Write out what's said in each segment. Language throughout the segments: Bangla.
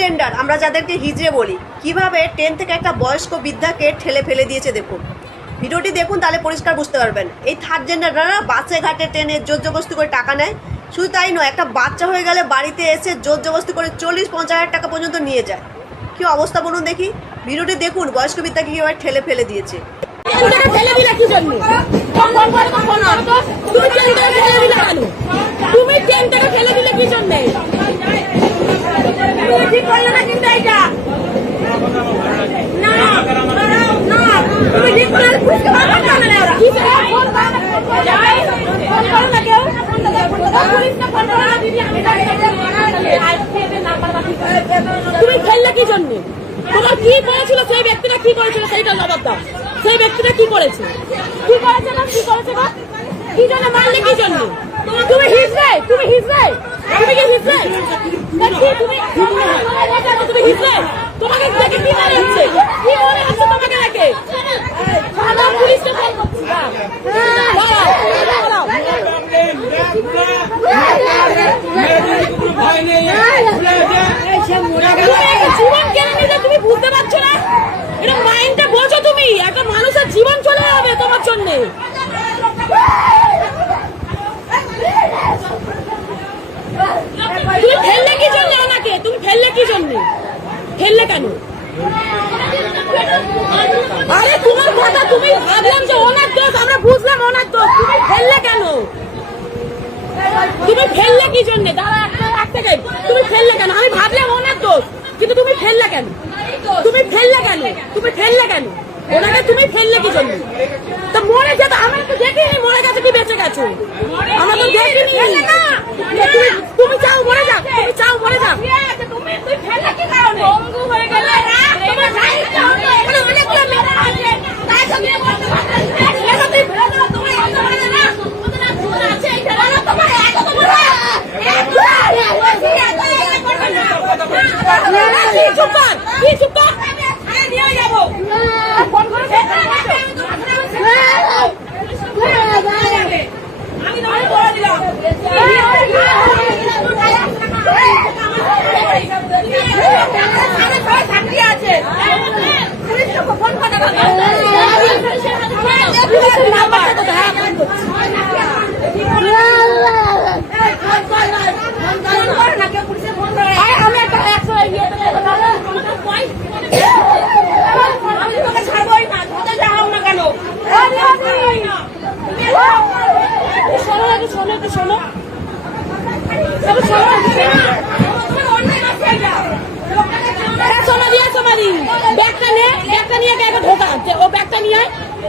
জেন্ডার আমরা যাদেরকে হিজড়ে বলি কিভাবে ট্রেন থেকে একটা বয়স্ক বৃদ্ধাকে ঠেলে ফেলে দিয়েছে দেখুন। ভিডিওটি দেখুন, তাহলে পরিষ্কার বুঝতে পারবেন। এই থার্ড জেন্ডাররা বাসে ঘাটে ট্রেনে জোর জবরদস্তি করে টাকা নেয়। শুধু তাই নয়, একটা বাচ্চা হয়ে গেলে বাড়িতে এসে জোর জবরদস্তি করে 40-50 হাজার টাকা পর্যন্ত নিয়ে যায়। কি অবস্থা বলুন দেখি। ভিডিওটি দেখুন, বয়স্ক বৃদ্ধাকে কীভাবে ঠেলে ফেলে দিয়েছে। তুমি খেললে কি জন্য? তোমার কি করেছিল সেই ব্যক্তিটা, কি করেছিল সেইটা জবাব দাও। সেই ব্যক্তিটা কি করেছে, কি করেছে না কি করেছে না, কি জন্য মারলে, কি জন্য? তুমি হিজড়ে, তুমি হিজড়ে, তুমি কি হিজড়ে? তুমি হিজড়ে, তোমাকে দেখে কি মনে হচ্ছে? কি মনে হচ্ছে তোমাকে দেখে? পুলিশকে ফোন করছি। জীবন কেন নিতে তুমি বুঝতে পারছো না? এটা মাইন্ডটা বোঝো তুমি। একটা মানুষের জীবন চলে যাবে তোমার জন্য। তুমি ফেললে কি জন্য ওনাকে? তুমি ফেললে কি জন্য? ফেললে কেন? আরে তোমার কথা, তুমি ভাবলাম যে ওনার দোষ, আমরা বুঝলাম ওনার দোষ। তুমি ফেললে কেন? তুমি ফেললে কি জন্য? দাঁড়া একটা যাই, তুমি ফেললে কেন? আমি ভাবলাম ওনার দোষ, কিন্তু তুমি ফেললে কেন? তুমি ফেললে কেন? তুমি ফেললে কেন ওনাকে? তুমি ফেললে কি জন্য? তো মরে যেত, আমরা তো দেখিনি মরে গেছে কি বেঁচে গেছে, আমরা তো দেখিনি। তুমি চাও মরে যাও, তুমি চাও মরে যাও। তুমি ফেললে কি কারণে? অঙ্গু হয়ে গেলে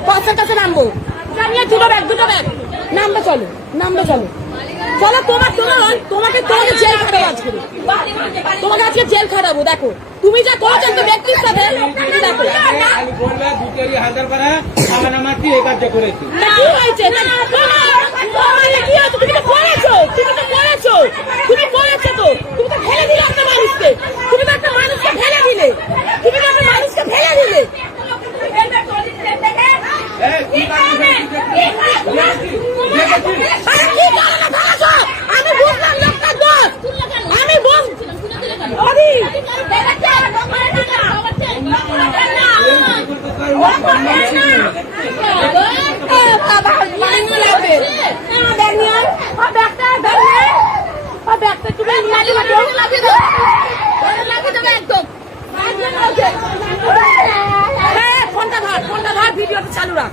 বাসের কাছে নামবো, দুটো ব্যাগ নামবে। চলো নামবে, চলো চলো। তোমাকে জেল খাটাবো আজকে, তোমাকে আজকে জেল খাটাবো। দেখো তুমি যা করছো একটা ব্যক্তির সাথে, দেখো কি হয়েছে। তুমি তো করেছো, তুমি তো করেছো, তুমি করেছো তো। তুমি তো ফেলে দিলে একটা মানুষকে, তুমি তো একটা মানুষকে ফেলে দিলে, তুমি তো একটা মানুষকে ফেলে দিলে। আমি বুঝলাম লোকটার দোষ, আমি ফোনটা ধর, ভিডিওটা চালু রাখ।